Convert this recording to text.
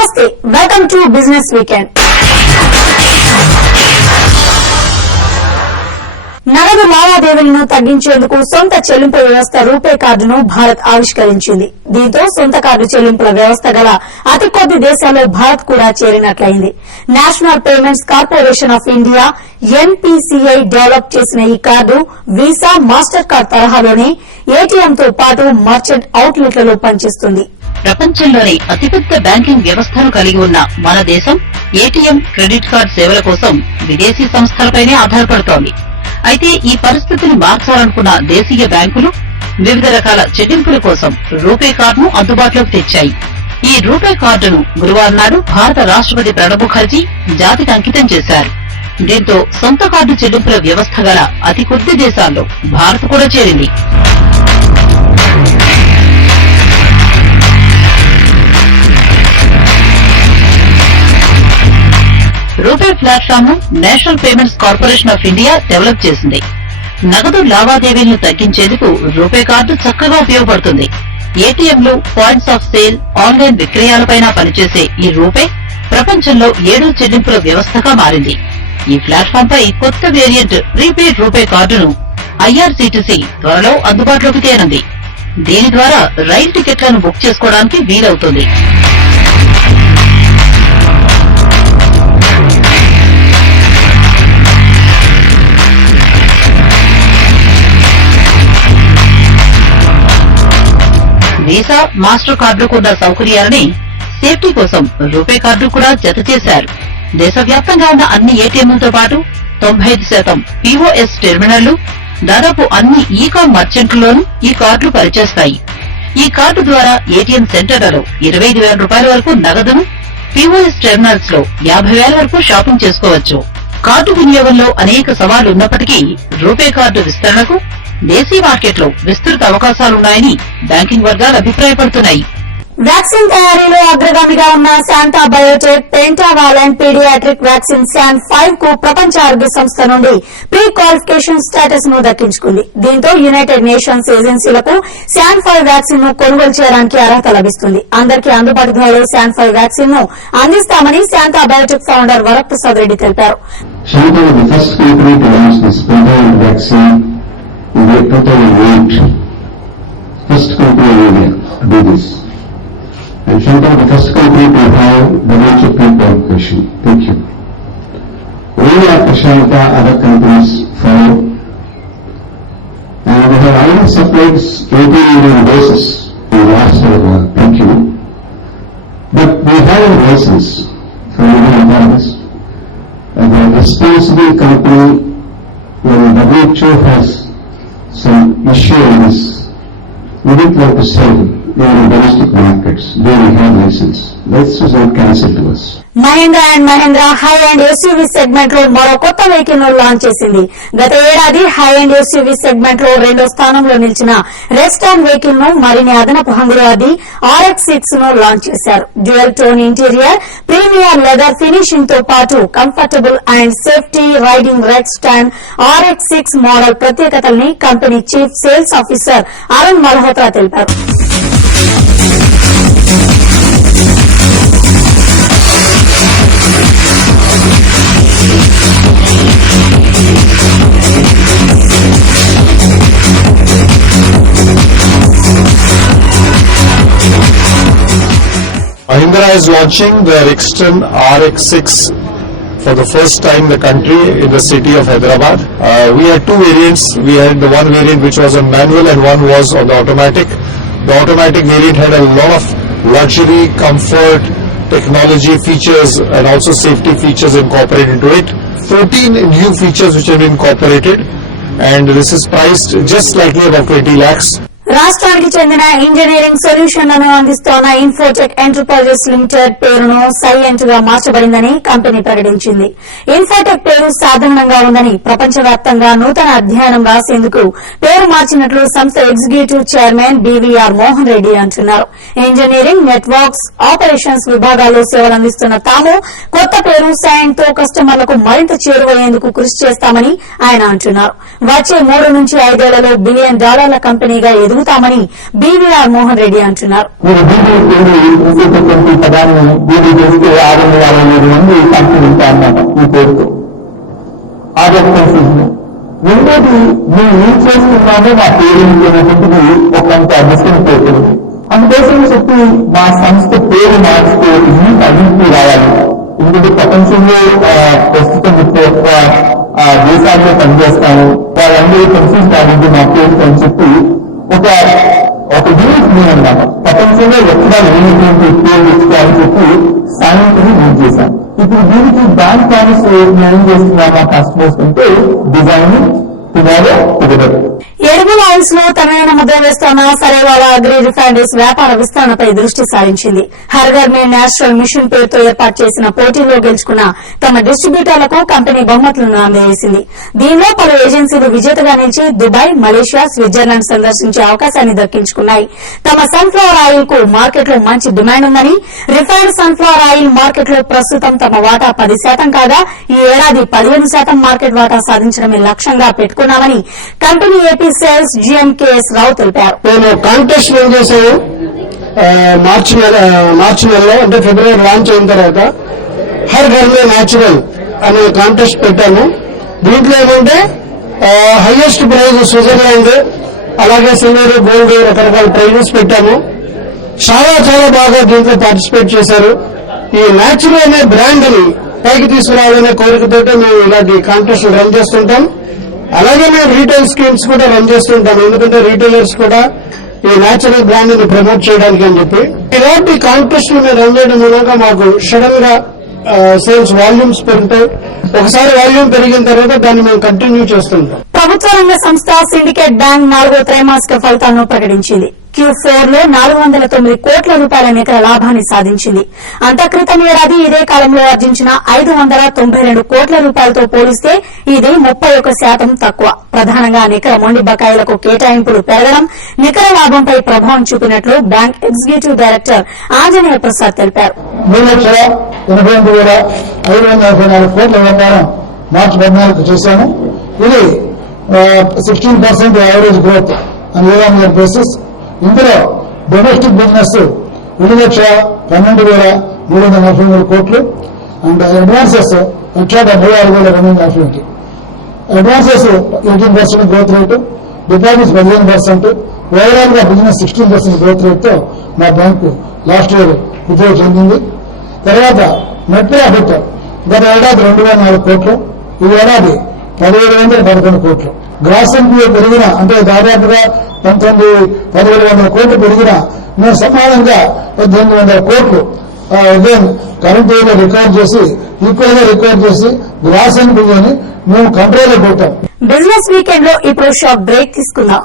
నమస్తే, welcome to business weekend. నగదు లావాదేవీలను తగ్గించేందుకు సొంత చెల్లింపుల వ్యవస్థ రూపే కార్డును భారత్ ఆవిష్కరించింది. దీంతో సొంత కార్డు చెల్లింపుల వ్యవస్థ గల అతి కొద్ది దేశాల్లో భారత్ కూడా చేరినట్లయింది. National payments corporation of India NPCI develop చేసిన ఈ కార్డు వీసా, మాస్టర్ కార్డు తరహాలోనే ఏటీఎంతో పాటు మర్చెంట్ అవుట్లెట్లలో పనిచేస్తుంది. ప్రపంచంలోని అతిపెద్ద బ్యాంకింగ్ వ్యవస్థను కలిగి ఉన్న మన దేశం ఏటీఎం, క్రెడిట్ కార్డు సేవల కోసం విదేశీ సంస్థలపైనే ఆధారపడుతోంది. అయితే ఈ పరిస్థితిని మార్చాలనుకున్న దేశీయ బ్యాంకులు వివిధ రకాల చెల్లింపుల కోసం రూపే కార్డును అందుబాటులోకి తెచ్చాయి. ఈ రూపే కార్డును గురువారం నాడు భారత రాష్ట్రపతి ప్రణబ్ ముఖర్జీ జాతికి అంకితం చేశారు. దీంతో సొంత కార్డు చెల్లింపుల వ్యవస్థ గల అతి కొద్ది దేశాల్లో భారత్ కూడా చేరింది. రూపే ప్లాట్ఫామ్ ను national payments corporation of India develop చేసింది. నగదు లావాదేవీలను తగ్గించేందుకు రూపే కార్డు చక్కగా ఉపయోగపడుతుంది. ఏటీఎంలు, పాయింట్స్ ఆఫ్ సేల్, ఆన్లైన్ విక్రయాలపైన పనిచేసే ఈ రూపే ప్రపంచంలో 7వ చెల్లింపుల వ్యవస్థగా మారింది. ఈ ప్లాట్ఫామ్ పై కొత్త వేరియంట్ ప్రీపెయిడ్ రూపే కార్డును ఐఆర్సీటీసీ త్వరలో అందుబాటులోకి తేనుంది. దీని ద్వారా రైలు టికెట్లను బుక్ చేసుకోవడానికి వీలవుతుంది. వీసా, మాస్టర్ కార్డులకు ఉన్న సౌకర్యాలని సేఫ్టీ కోసం రూపే కార్డు కూడా జత చేశారు. దేశవ్యాప్తంగా ఉన్న అన్ని ఏటీఎంలతో పాటు 95% పీఓఎస్ టెర్మినళ్లు, దాదాపు అన్ని ఈ-కామ్ మర్చెంట్లలోనూ ఈ కార్డులు పనిచేస్తాయి. ఈ కార్డు ద్వారా ఏటీఎం సెంటర్లలో 25,000 రూపాయల వరకు నగదును, పీఓఎస్ టెర్మినల్స్ లో 50,000 వరకు షాపింగ్ చేసుకోవచ్చు. కార్డు వినియోగంలో అనేక సవాళ్లున్నప్పటికీ రూపే కార్డు విస్తరణకు దేశీ మార్కెట్లో విస్తృత అవకాశాలున్నాయని బ్యాంకింగ్ వర్గాలు అభిప్రాయపడుతున్నాయి. వ్యాక్సిన్ తయారీలో అగ్రగామిగా ఉన్న Shantha Biotech pentavalent paediatric vaccine Shan 5 కు ప్రపంచ ఆరోగ్య సంస్థ నుండి ప్రీ క్వాలిఫికేషన్ స్టేటస్ ను దక్కించుకుంది. దీంతో యునైటెడ్ నేషన్స్ ఏజెన్సీలకు శాన్ 5 వ్యాక్సిన్ ను కొనుగోలు చేయడానికి అర్హత లభిస్తుంది. అందరికీ అందుబాటు ధరలో శాన్ 5 వ్యాక్సిన్ ను అందిస్తామని శాంతా బయోటెక్ ఫౌండర్ వరప్రసాద్ రెడ్డి తెలిపారు. In the 2008, first company in India to do this. And Shankar, the first company to have WHO pre-qualification. Thank you. Only after Shankar, other companies follow. And we have already supplied 18 million doses in the last year. Thank you. But we have a license from Indian authorities. And a responsible company, when WHO has some issue on this, we don't want to sell in the domestic markets. They will have license. This is not cancelled to us. Mahindra and Mahindra high end SUV segment లో మరో కొత్త vehicle ను launch చేసింది. గత ఏడాది high end SUV segment లో 2వ స్థానంలో నిలిచిన రెస్టాన్ వెహికల్ ను మరిన్ని అదనపు హంగులు అది RX-6 ను లాంచ్ చేశారు. Dual tone interior, premier leather finishing తో పాటు కంఫర్టబుల్ అండ్ సేఫ్టీ రైడింగ్ రెస్టాన్ RX-6 మోడల్ ప్రత్యేకతల్ని company chief sales officer Arun Malhotra తెలిపారు. Mahindra is launching the Rexton RX-6 for the first time in the country in the city of Hyderabad. We had 2 variants. We had the one variant which was on manual and one was on the automatic. The automatic variant had a lot of luxury, comfort, technology features and also safety features incorporated into it. 14 new features which have been incorporated, and this is priced just slightly above 20 lakhs. రాష్ట్రానికి చెందిన engineering సొల్యూషన్లను అందిస్తోన్న Infotech enterprises limited పేరును silent గా మార్చబడిందని company ప్రకటించింది. Infotech పేరు సాధారణంగా ఉందని, ప్రపంచవ్యాప్తంగా నూతన అధ్యయనం రాసేందుకు పేరు మార్చినట్లు సంస్థ executive chairman BVR Mohan Reddy అంటున్నారు. ఇంజనీరింగ్, నెట్వర్క్స్, ఆపరేషన్స్ విభాగాల్లో సేవలందిస్తున్న తాము కొత్త పేరు సైన్ తో కస్టమర్లకు మరింత చేరువయ్యేందుకు కృషి చేస్తామని ఆయన అంటున్నారు. వచ్చే 3 నుంచి 5 ఏళ్లలో $1 బిలియన్ కంపెనీగా ఎదుగు పొందుతామని బీవీఆర్ మోహన్ రెడ్డి అంటున్నారు. మీరు బీజేపీ పదాన్ని బీజీ చేస్తే 657 మంది కంపెనీలు ఉంటాయన్నమాట ఈ పేరుతో. రెండోది మేము ఏం చేస్తున్నామో మా పేరు అనేటువంటిది ఒకంత డిస్టెన్స్ అవుతుంది. అందుకోసం చెప్పి మా సంస్థ పేరు మార్చుతూ అభివృద్ధి రావాలి. ఎందుకంటే ప్రపంచంలో ప్రస్తుతం ఎక్కువ దేశాల్లో పనిచేస్తాము, వాళ్ళందరూ కన్ఫ్యూజ్ కావద్దు మా పేరు అని చెప్పి ఒక యూనిట్ అన్నమాట. ప్రపంచంలో ఎక్కడ లేనటువంటి పేరు తెచ్చుకోవాలని చెప్పి సాయంత్రం నేను చేశాను. ఇప్పుడు దీనికి బ్యాంక్ ప్రామిస్ ఏం చేస్తున్నాం మా కస్టమర్స్ అంటే design tomorrow together. Edible oils లో తనైన ముద్ర వేస్తున్న సరేవాలా అగ్రి రిఫైనరీస్ వ్యాపార విస్తరణపై దృష్టి సారించింది. హర్ఘర్ మే నేచురల్ మిషన్ పేరుతో ఏర్పాటు చేసిన పోటీల్లో గెలుచుకున్న తమ డిస్ట్రిబ్యూటర్లకు కంపెనీ బహుమతులను అందజేసింది. దీనిలో పలు ఏజెన్సీలు విజేతగా నిలిచి దుబాయ్, మలేషియా, స్విట్జర్లాండ్ సందర్శించే అవకాశాన్ని దక్కించుకున్నాయి. తమ సన్ఫ్లవర్ ఆయిల్ కు మార్కెట్ లో మంచి డిమాండ్ ఉందని, రిఫైన్డ్ సన్ఫ్లవర్ ఆయిల్ మార్కెట్ లో ప్రస్తుతం తమ వాటా 10% కాగా ఈ ఏడాది 15% మార్కెట్ వాటా సాధించడమే లక్ష్యంగా పెట్టుకున్నామని కంపెనీ ఏపీ సేల్స్ జీఎంకేఎస్ రావు తెలిపారు. నేను కాంటెస్ట్ రన్ చేశాను మార్చి నెలలో, అంటే ఫిబ్రవరి లాంచ్ అయిన తర్వాత హర్ ఘర్ మే న్యాచురల్ అనే కాంటెస్ట్ పెట్టాను. దీంట్లో ఏమంటే హైయెస్ట్ ప్రైజ్ స్విట్జర్లాండ్, అలాగే సిల్వర్, గోల్డ్ రకరకాల ప్రైజెస్ పెట్టాము. చాలా బాగా దీంట్లో పార్టిసిపేట్ చేశారు. ఈ న్యాచురల్ అనే బ్రాండ్ ని పైకి తీసుకురావాలనే కోరికతో మేము ఇలాంటి కాంటెస్ట్ రన్ చేస్తుంటాం. అలాగే మేము రీటైల్ స్కీమ్స్ కూడా రన్ చేస్తుంటాం, ఎందుకంటే రీటైలర్స్ కూడా ఈ న్యాచురల్ బ్రాండ్ ని ప్రమోట్ చేయడానికి అని చెప్పి ఇలాంటి కాంటెస్ట్ మేము రన్ చేయడం మూలంగా మాకు సడన్ గా సేల్స్ వాల్యూమ్స్ పెరుగుతాయి. ఒకసారి వాల్యూమ్ పెరిగిన తర్వాత దాన్ని మేము కంటిన్యూ చేస్తుంటాం. ప్రభుత్వ రంగ సంస్థ సిండికేట్ బ్యాంక్ 4వ త్రైమాసిక ఫలితాలను ప్రకటించింది. Q4 లో 409 కోట్ల రూపాయల నికర లాభాన్ని సాధించింది. అంతక్రితం ఏడాది ఇదే కాలంలో ఆర్జించిన 592 కోట్ల రూపాయలతో పోలిస్తే ఇది 31% తక్కువ. ప్రధానంగా నికర మొండి బకాయిలకు కేటాయింపులు పెరగడం నికర లాభంపై ప్రభావం చూపినట్లు bank executive director Anjaneya Prasad తెలిపారు. 3,88,544 కోట్ల వ్యాపారం మార్చి 14 చేశాము. ఇది 16% average growth on year basis. ఇందులో డొమెస్టిక్ బిజినెస్ 2,12,343 కోట్లు and advances 1,76,240. Advances 18% growth rate, deposits 15%, overall గా బిజినెస్ 16% గ్రోత్ రేట్ తో మా బ్యాంకు లాస్ట్ ఇయర్ విత్డ్రా చెందింది. తర్వాత నెట్ ప్రాఫిట్ గత ఏడాది 204 కోట్లు, ఈ ఏడాది 1,711 కోట్లు. గ్రాస్ ఎన్పీఏ పెరిగిన, అంటే దాదాపుగా 1,700 కోట్లు పెరిగిన మేము సమానంగా 1,800 కోట్లు అగైన్ కరెంట్ ఇయర్ రికార్డ్ చేసి ఈక్వల్ గా రికార్డ్ చేసి గ్రాస్ ఎన్పీఏని మేము కంట్రోల్లో పెట్టాం. బిజినెస్ వీకెండ్ లో ఇప్పుడు షార్ట్ బ్రేక్ తీసుకుందాం.